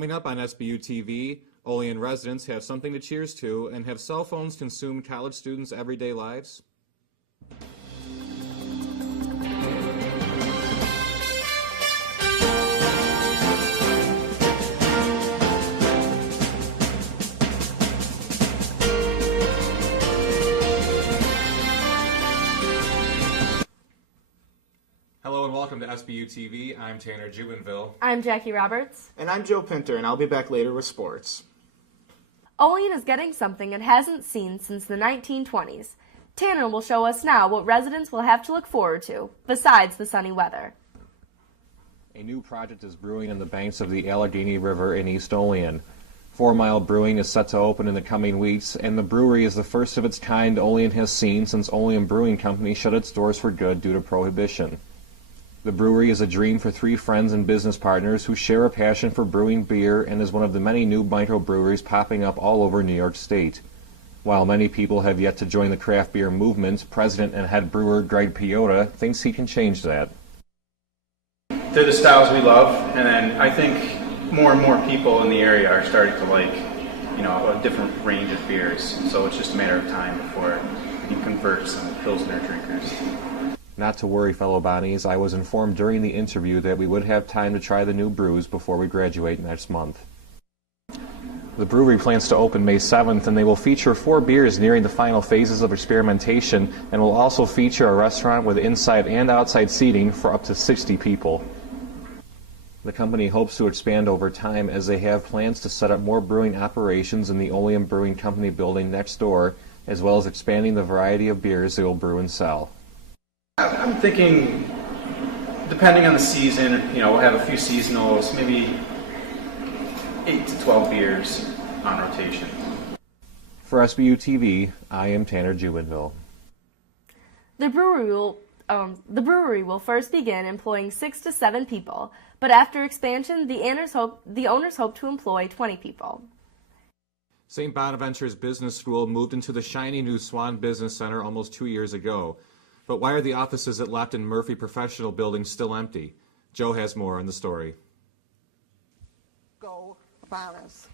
Coming up on SBU TV, Olean residents have something to cheers to, and have cell phones consumed college students' everyday lives? Hello and welcome to SBU TV. I'm Tanner Jubenville. I'm Jackie Roberts. And I'm Joe Pinter, and I'll be back later with sports. Olean is getting something it hasn't seen since the 1920s. Tanner will show us now what residents will have to look forward to, besides the sunny weather. A new project is brewing on the banks of the Allegany River in East Olean. 4 Mile Brewing is set to open in the coming weeks, and the brewery is the first of its kind Olean has seen since Olean Brewing Company shut its doors for good due to prohibition. The brewery is a dream for 3 friends and business partners who share a passion for brewing beer and is one of the many new microbreweries popping up all over New York State. While many people have yet to join the craft beer movement, President and head brewer Greg Piota thinks he can change that. They're the styles we love, and then I think more and more people in the area are starting to like, a different range of beers. So it's just a matter of time before you convert some Pilsner drinkers. Not to worry, fellow Bonnies, I was informed during the interview that we would have time to try the new brews before we graduate next month. The brewery plans to open May 7th, and they will feature 4 beers nearing the final phases of experimentation, and will also feature a restaurant with inside and outside seating for up to 60 people. The company hopes to expand over time as they have plans to set up more brewing operations in the Olean Brewing Company building next door, as well as expanding the variety of beers they will brew and sell. I'm thinking, depending on the season, we'll have a few seasonals, maybe 8 to 12 beers on rotation. For SBU TV, I am Tanner Jubenville. The brewery will first begin employing 6 to 7 people, but after expansion, the owners hope to employ 20 people. St. Bonaventure's business school moved into the shiny new Swan Business Center almost 2 years ago. But why are the offices it left in Murphy Professional Building still empty? Joe has more on the story. Go Bonas.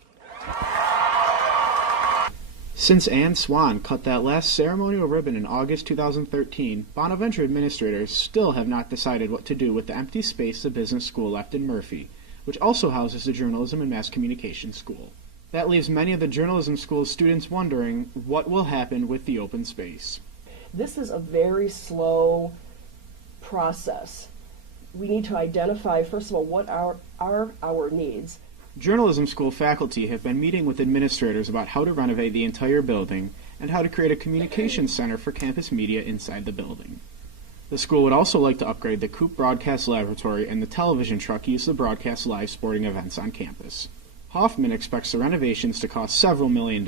Since Ann Swan cut that last ceremonial ribbon in August 2013, Bonaventure administrators still have not decided what to do with the empty space the business school left in Murphy, which also houses the Journalism and Mass Communication School. That leaves many of the journalism school's students wondering what will happen with the open space. This is a very slow process. We need to identify, first of all, what are our needs. Journalism school faculty have been meeting with administrators about how to renovate the entire building and how to create a communications center for campus media inside the building. The school would also like to upgrade the Coop Broadcast Laboratory and the television truck used to broadcast live sporting events on campus. Hoffman expects the renovations to cost several $1 million,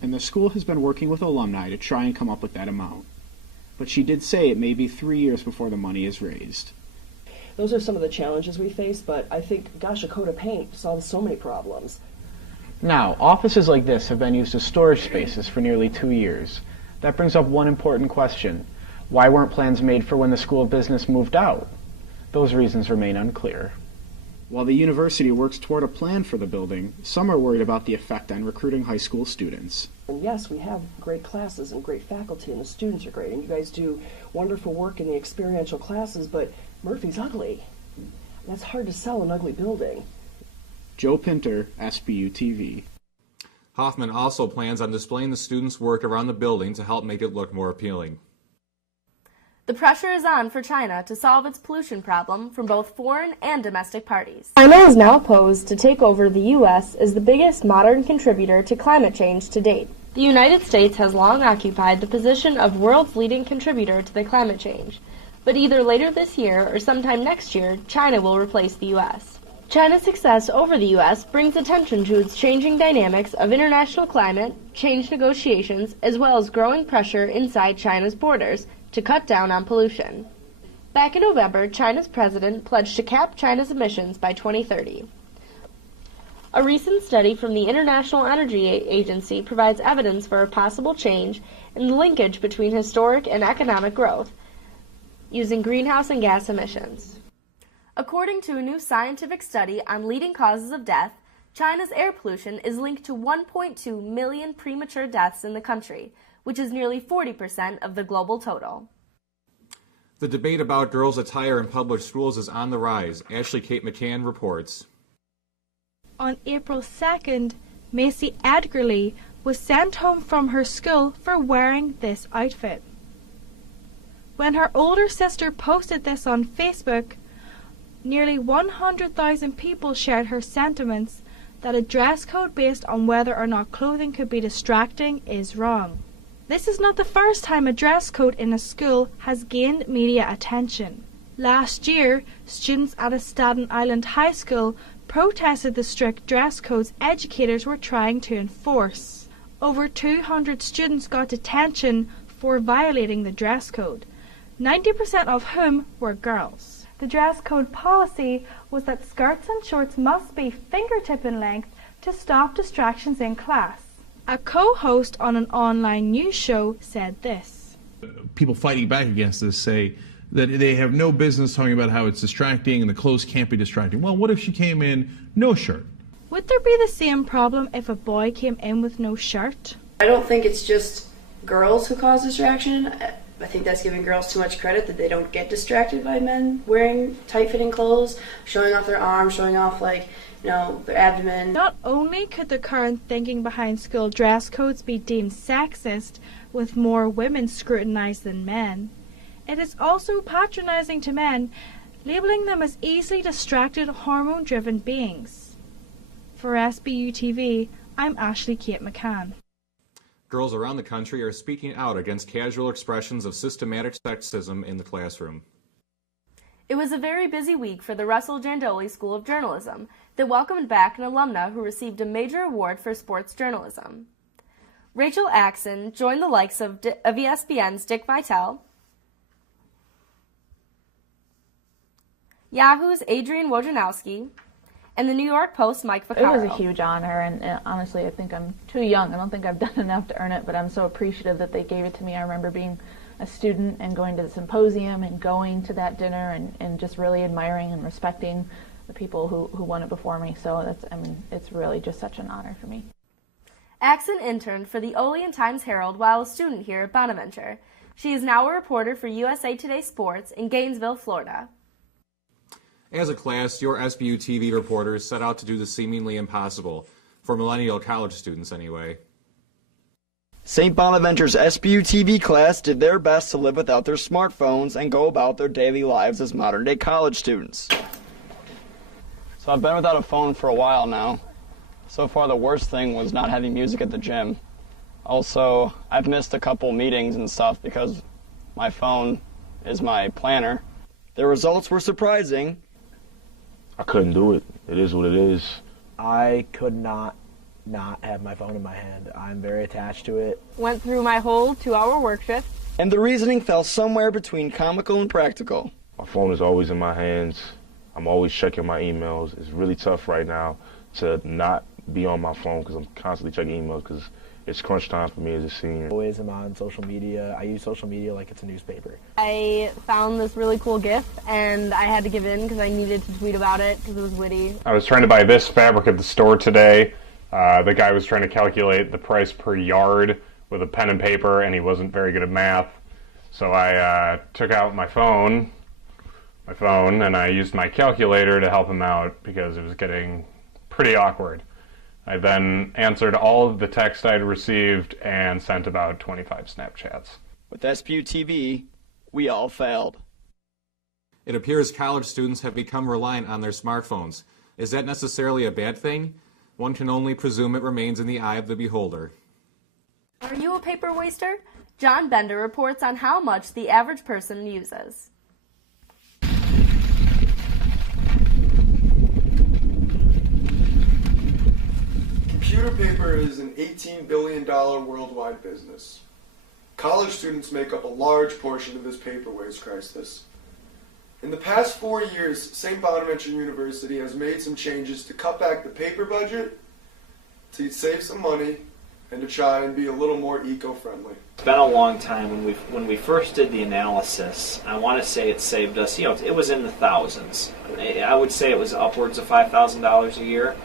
and the school has been working with alumni to try and come up with that amount. But she did say it may be 3 years before the money is raised. Those are some of the challenges we face, but I think, gosh, a coat of paint solves so many problems. Now, offices like this have been used as storage spaces for nearly 2 years. That brings up one important question. Why weren't plans made for when the School of Business moved out? Those reasons remain unclear. While the university works toward a plan for the building, some are worried about the effect on recruiting high school students. And yes, we have great classes and great faculty, and the students are great, and you guys do wonderful work in the experiential classes, but Murphy's ugly. That's hard to sell an ugly building. Joe Pinter, SBU TV. Hoffman also plans on displaying the students' work around the building to help make it look more appealing. The pressure is on for China to solve its pollution problem from both foreign and domestic parties. China is now posed to take over the U.S. as the biggest modern contributor to climate change to date. The United States has long occupied the position of world's leading contributor to the climate change, but either later this year or sometime next year, China will replace the U.S. China's success over the U.S. brings attention to its changing dynamics of international climate change negotiations, as well as growing pressure inside China's borders to cut down on pollution. Back in November, China's president pledged to cap China's emissions by 2030. A recent study from the International Energy Agency provides evidence for a possible change in the linkage between historic and economic growth using greenhouse and gas emissions. According to a new scientific study on leading causes of death, China's air pollution is linked to 1.2 million premature deaths in the country, which is nearly 40% of the global total. The debate about girls' attire in public schools is on the rise. Ashley Kate McCann reports. On April 2nd, Macy Edgerly was sent home from her school for wearing this outfit. When her older sister posted this on Facebook, nearly 100,000 people shared her sentiments that a dress code based on whether or not clothing could be distracting is wrong. This is not the first time a dress code in a school has gained media attention. Last year, students at a Staten Island high school protested the strict dress codes educators were trying to enforce. Over 200 students got detention for violating the dress code, 90% of whom were girls. The dress code policy was that skirts and shorts must be fingertip in length to stop distractions in class. A co-host on an online news show said this. People fighting back against this say that they have no business talking about how it's distracting and the clothes can't be distracting. Well, what if she came in no shirt? Would there be the same problem if a boy came in with no shirt? I don't think it's just girls who cause distraction. I think that's giving girls too much credit that they don't get distracted by men wearing tight-fitting clothes, showing off their arms, showing off their abdomen. Not only could the current thinking behind school dress codes be deemed sexist, with more women scrutinized than men, it is also patronizing to men, labeling them as easily distracted, hormone-driven beings. For SBU TV, I'm Ashley Kate McCann. Girls around the country are speaking out against casual expressions of systematic sexism in the classroom. It was a very busy week for the Russell Jandoli School of Journalism that welcomed back an alumna who received a major award for sports journalism. Rachel Axon joined the likes of ESPN's Dick Vitale, Yahoo's Adrian Wojnarowski, and the New York Post's Mike Vaccaro. It was a huge honor, and honestly, I think I'm too young. I don't think I've done enough to earn it, but I'm so appreciative that they gave it to me. I remember being a student and going to the Symposium and going to that dinner and just really admiring and respecting the people who won it before me. So it's really just such an honor for me. Axon interned for the Olean Times-Herald while a student here at Bonaventure. She is now a reporter for USA Today Sports in Gainesville, Florida. As a class, your SBU TV reporters set out to do the seemingly impossible, for millennial college students anyway. St. Bonaventure's SBU TV class did their best to live without their smartphones and go about their daily lives as modern-day college students. So I've been without a phone for a while now. So far the worst thing was not having music at the gym. Also, I've missed a couple meetings and stuff because my phone is my planner. The results were surprising. I couldn't do it. It is what it is. I could not have my phone in my hand. I'm very attached to it. Went through my whole 2-hour work shift. And the reasoning fell somewhere between comical and practical. My phone is always in my hands. I'm always checking my emails. It's really tough right now to not be on my phone because I'm constantly checking emails because it's crunch time for me as a senior. Always am on social media. I use social media like it's a newspaper. I found this really cool gift, and I had to give in because I needed to tweet about it because it was witty. I was trying to buy this fabric at the store today. The guy was trying to calculate the price per yard with a pen and paper, and he wasn't very good at math. So I took out my phone, and I used my calculator to help him out because it was getting pretty awkward. I then answered all of the text I'd received and sent about 25 Snapchats. With SBU TV, we all failed. It appears college students have become reliant on their smartphones. Is that necessarily a bad thing? One can only presume it remains in the eye of the beholder. Are you a paper waster? John Bender reports on how much the average person uses. Computer paper is an $18 billion worldwide business. College students make up a large portion of this paper waste crisis. In the past 4 years, St. Bonaventure University has made some changes to cut back the paper budget, to save some money, and to try and be a little more eco-friendly. It's been a long time. When we first did the analysis, I want to say it saved us, it was in the thousands. I would say it was upwards of $5,000 a year.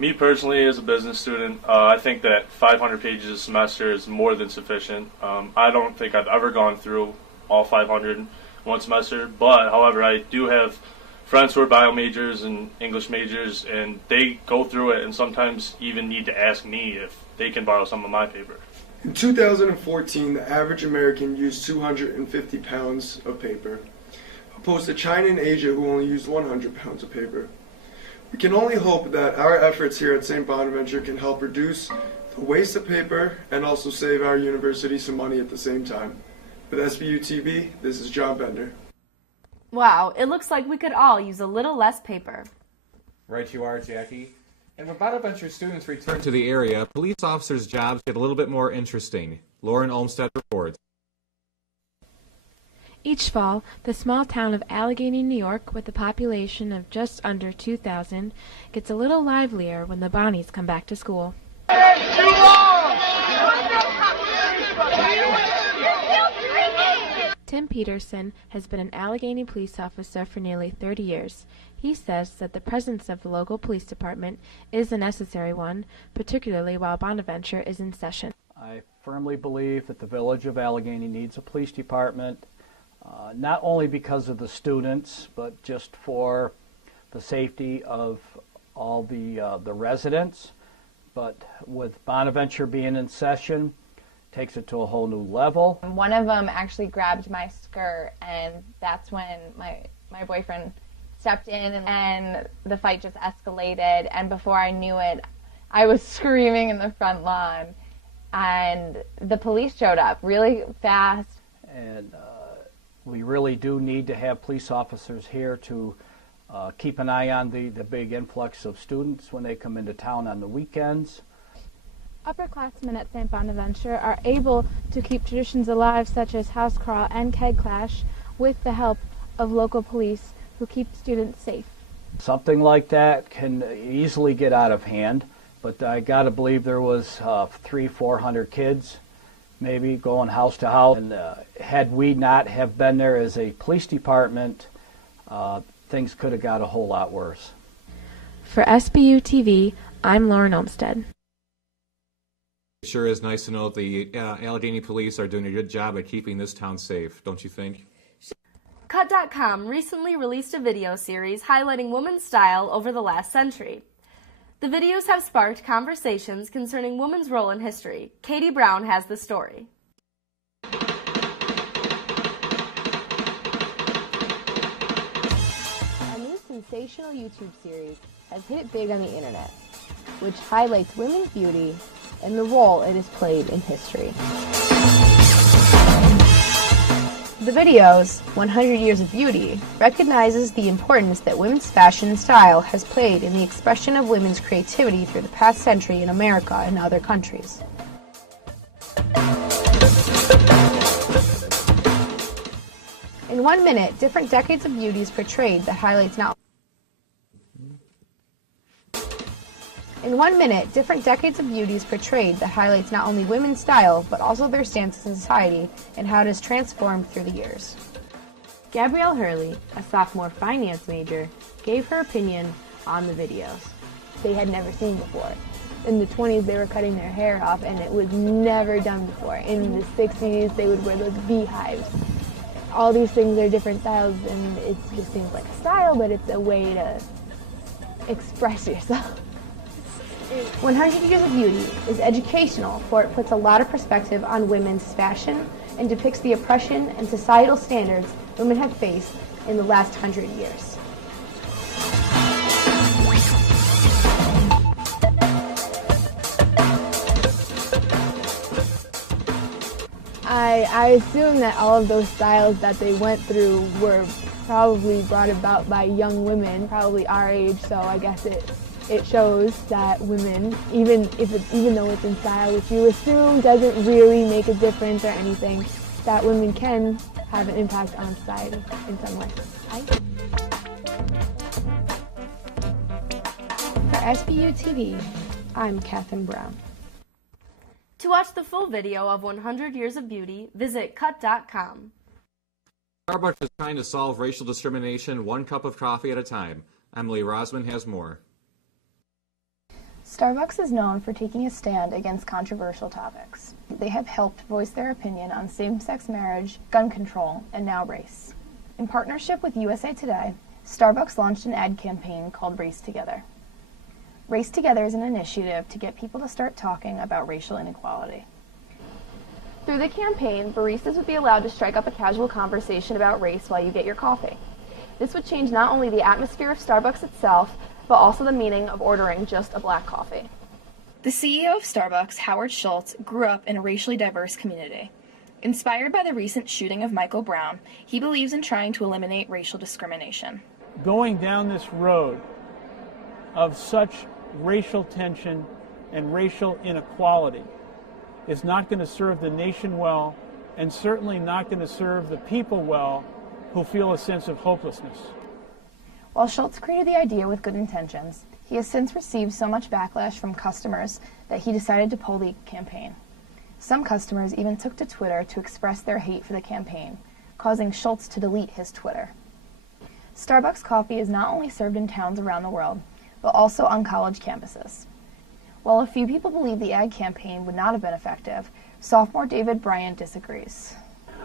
Me personally, as a business student, I think that 500 pages a semester is more than sufficient. I don't think I've ever gone through all 500 one semester, but however, I do have friends who are bio majors and English majors, and they go through it and sometimes even need to ask me if they can borrow some of my paper. In 2014, the average American used 250 pounds of paper, opposed to China and Asia, who only used 100 pounds of paper. We can only hope that our efforts here at St. Bonaventure can help reduce the waste of paper and also save our university some money at the same time. With SBU TV, this is John Bender. Wow, it looks like we could all use a little less paper. Right you are, Jackie. And when Bonaventure students return to the area, police officers' jobs get a little bit more interesting. Lauren Olmstead reports. Each fall, the small town of Allegany, New York, with a population of just under 2,000, gets a little livelier when the Bonnies come back to school. Tim Peterson has been an Allegany police officer for nearly 30 years. He says that the presence of the local police department is a necessary one, particularly while Bonaventure is in session. I firmly believe that the village of Allegany needs a police department, not only because of the students, but just for the safety of all the residents. But with Bonaventure being in session, takes it to a whole new level. One of them actually grabbed my skirt, and that's when my boyfriend stepped in, and the fight just escalated, and before I knew it, I was screaming in the front lawn, and the police showed up really fast. And we really do need to have police officers here to keep an eye on the big influx of students when they come into town on the weekends. Upperclassmen at St. Bonaventure are able to keep traditions alive such as house crawl and keg clash with the help of local police who keep students safe. Something like that can easily get out of hand, but I got to believe there was 300-400 kids maybe going house to house, and had we not have been there as a police department, things could have got a whole lot worse. For SBU TV, I'm Lauren Olmstead. It sure is nice to know that the Allegany police are doing a good job at keeping this town safe, don't you think? Cut.com recently released a video series highlighting women's style over the last century. The videos have sparked conversations concerning women's role in history. Katie Brown has the story. A new sensational YouTube series has hit big on the internet, which highlights women's beauty and the role it has played in history. The videos, 100 Years of Beauty, recognizes the importance that women's fashion style has played in the expression of women's creativity through the past century in America and other countries. In 1 minute, different decades of beauty is portrayed that highlights not only women's style, but also their stance in society and how it has transformed through the years. Gabrielle Hurley, a sophomore finance major, gave her opinion on the videos. They had never seen before. In the 20s, they were cutting their hair off, and it was never done before. In the 60s, they would wear those beehives. All these things are different styles, and it just seems like a style, but it's a way to express yourself. 100 Years of Beauty is educational, for it puts a lot of perspective on women's fashion and depicts the oppression and societal standards women have faced in the last 100 years. I assume that all of those styles that they went through were probably brought about by young women, probably our age, so I guess it shows that women, even though it's in style, which you assume doesn't really make a difference or anything, that women can have an impact on society in some way. For SBU TV, I'm Katherine Brown. To watch the full video of 100 Years of Beauty, visit cut.com. Starbucks is trying to solve racial discrimination one cup of coffee at a time. Emily Rosman has more. Starbucks is known for taking a stand against controversial topics. They have helped voice their opinion on same-sex marriage, gun control, and now race. In partnership with USA Today, Starbucks launched an ad campaign called Race Together. Race Together is an initiative to get people to start talking about racial inequality. Through the campaign, baristas would be allowed to strike up a casual conversation about race while you get your coffee. This would change not only the atmosphere of Starbucks itself, but also the meaning of ordering just a black coffee. The CEO of Starbucks, Howard Schultz, grew up in a racially diverse community. Inspired by the recent shooting of Michael Brown, he believes in trying to eliminate racial discrimination. Going down this road of such racial tension and racial inequality is not going to serve the nation well, and certainly not going to serve the people well who feel a sense of hopelessness. While Schultz created the idea with good intentions, he has since received so much backlash from customers that he decided to pull the campaign. Some customers even took to Twitter to express their hate for the campaign, causing Schultz to delete his Twitter. Starbucks coffee is not only served in towns around the world, but also on college campuses. While a few people believe the ad campaign would not have been effective, sophomore David Bryant disagrees.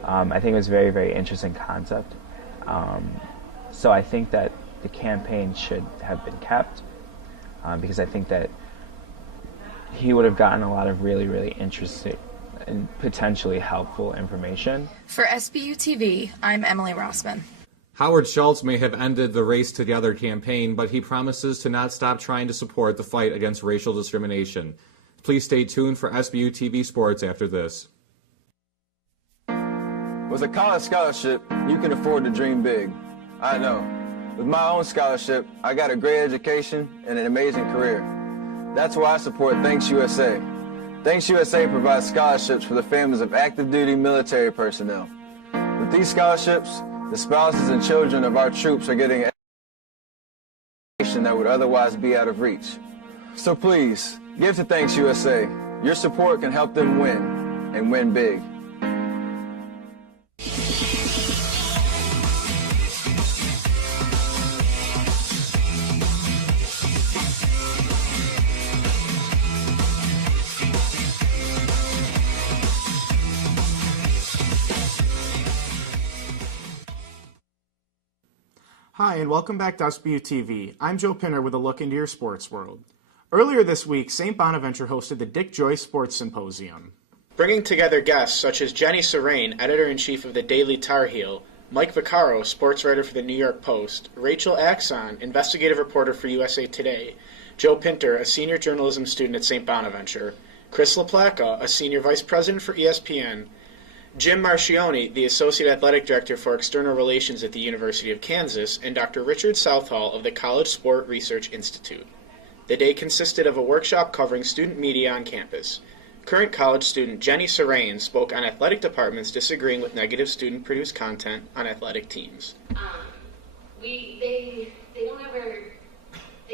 I think it was a very, very interesting concept. So I think that the campaign should have been kept because I think that he would have gotten a lot of really, really interesting and potentially helpful information. For SBU TV, I'm Emily Rosman. Howard Schultz may have ended the Race Together campaign, but he promises to not stop trying to support the fight against racial discrimination. Please stay tuned for SBU TV Sports after this. With a college scholarship, you can afford to dream big. I know. With my own scholarship, I got a great education and an amazing career. That's why I support Thanks USA. Thanks USA provides scholarships for the families of active duty military personnel. With these scholarships, the spouses and children of our troops are getting education that would otherwise be out of reach. So please, give to Thanks USA. Your support can help them win, and win big. Hi, and welcome back to SBU TV. I'm Joe Pinter with a look into your sports world. Earlier this week, St. Bonaventure hosted the Dick Joyce Sports Symposium, bringing together guests such as Jenny Serrain, editor-in-chief of the Daily Tar Heel, Mike Vaccaro, sports writer for the New York Post, Rachel Axon, investigative reporter for USA Today, Joe Pinter, a senior journalism student at St. Bonaventure, Chris LaPlaca, a senior vice president for ESPN, Jim Marchioni, the Associate Athletic Director for External Relations at the University of Kansas, and Dr. Richard Southall of the College Sport Research Institute. The day consisted of a workshop covering student media on campus. Current college student Jenny Serrain spoke on athletic departments disagreeing with negative student-produced content on athletic teams. They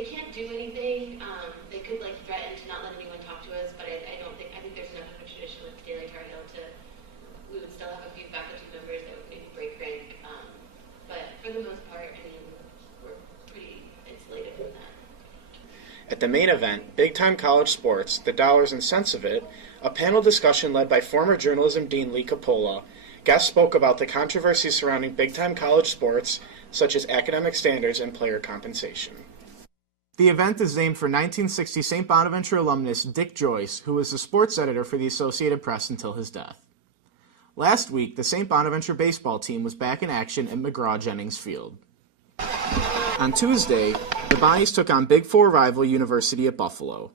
can't do anything. They could threaten to not let anyone talk to us, but I think there's enough of a tradition with Daily Tar Heel we would still have a few faculty members that would maybe break rank, but for the most part, we're pretty insulated from that. At the main event, Big Time College Sports, the Dollars and Cents of It, a panel discussion led by former journalism dean Lee Capola, guests spoke about the controversies surrounding Big Time College Sports, such as academic standards and player compensation. The event is named for 1960 St. Bonaventure alumnus Dick Joyce, who was the sports editor for the Associated Press until his death. Last week, the St. Bonaventure baseball team was back in action at McGraw-Jennings Field. On Tuesday, the Bonnies took on Big Four rival University at Buffalo.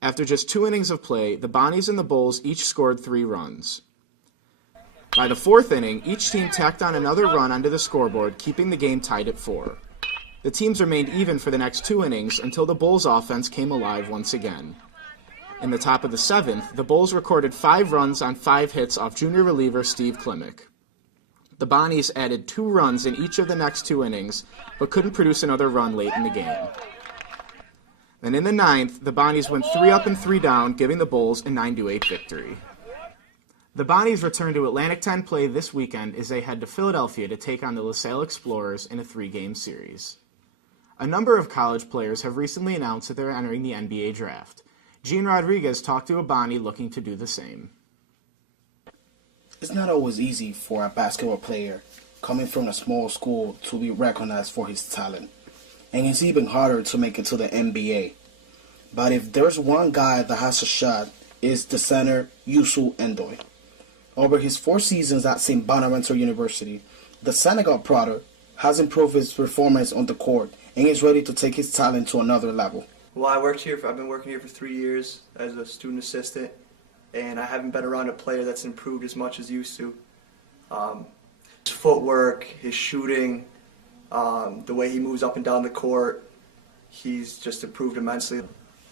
After just 2 innings of play, the Bonnies and the Bulls each scored 3 runs. By the 4th inning, each team tacked on another run onto the scoreboard, keeping the game tied at 4. The teams remained even for the next 2 innings until the Bulls' offense came alive once again. In the top of the 7th, the Bulls recorded 5 runs on 5 hits off junior reliever Steve Klimek. The Bonnies added 2 runs in each of the next 2 innings, but couldn't produce another run late in the game. Then in the 9th, the Bonnies went 3 up and 3 down, giving the Bulls a 9-8 victory. The Bonnies return to Atlantic 10 play this weekend as they head to Philadelphia to take on the LaSalle Explorers in a 3-game series. A number of college players have recently announced that they're entering the NBA draft. Gene Rodriguez talked to Allegany looking to do the same. It's not always easy for a basketball player coming from a small school to be recognized for his talent. And it's even harder to make it to the NBA. But if there's one guy that has a shot, it's the center, Youssou Ndoye. Over his 4 seasons at St. Bonaventure University, the Senegal product has improved his performance on the court and is ready to take his talent to another level. Well, I've been working here for 3 years as a student assistant, and I haven't been around a player that's improved as much as Youssou. His footwork, his shooting, the way he moves up and down the court, he's just improved immensely.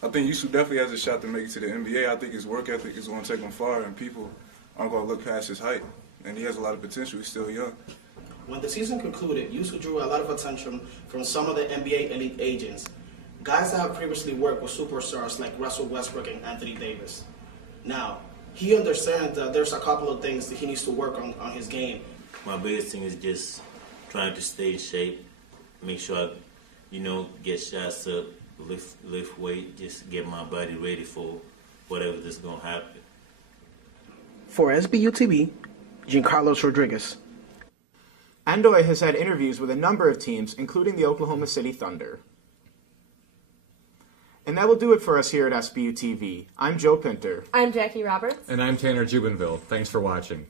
I think Youssou definitely has a shot to make it to the NBA. I think his work ethic is going to take him far, and people aren't going to look past his height. And he has a lot of potential. He's still young. When the season concluded, Youssou drew a lot of attention from some of the NBA elite agents, guys that have previously worked with superstars like Russell Westbrook and Anthony Davis. Now, he understands that there's a couple of things that he needs to work on his game. My biggest thing is just trying to stay in shape, make sure I, get shots up, lift weight, just get my body ready for whatever that's going to happen. For SBU TV, Giancarlos Rodriguez. Ndoye has had interviews with a number of teams, including the Oklahoma City Thunder. And that will do it for us here at SBU TV. I'm Joe Pinter. I'm Jackie Roberts. And I'm Tanner Jubenville. Thanks for watching.